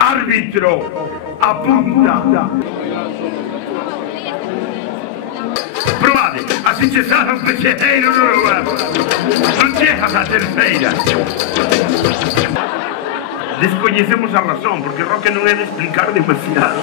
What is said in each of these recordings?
Árbitro, apunta. Probade, así che sale un pexeteiro no lugar. Non chegas a terceira. Descoñecemos a razón, porque Roque non é de explicar demasiado.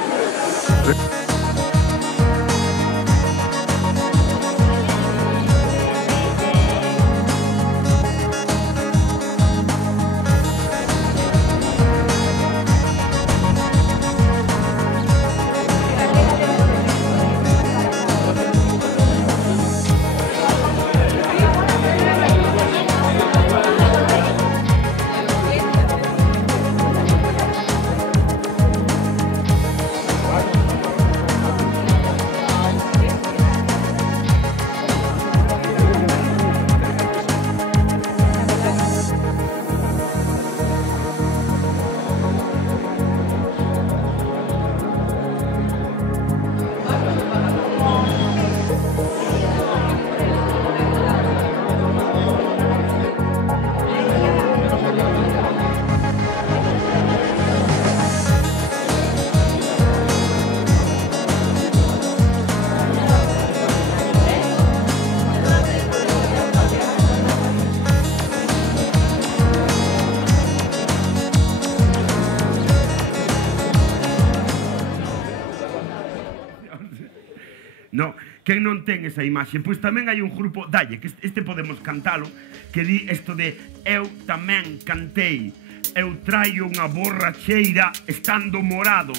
No, quen non ten esa imaxe? Pois tamén hai un grupo, dalle, que este podemos cantalo, que di isto de eu tamén cantei, eu traio unha borracheira estando morado.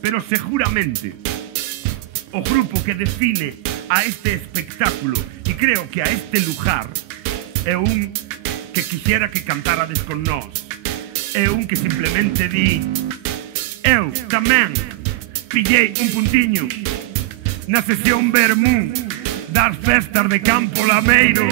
Pero seguramente o grupo que define a este espectáculo, e creo que a este lugar, é un que quixera que cantárades con nós. É un que simplemente di eu tamén pillei un puntiño na sesión vermú das festas de Campo Lameiro.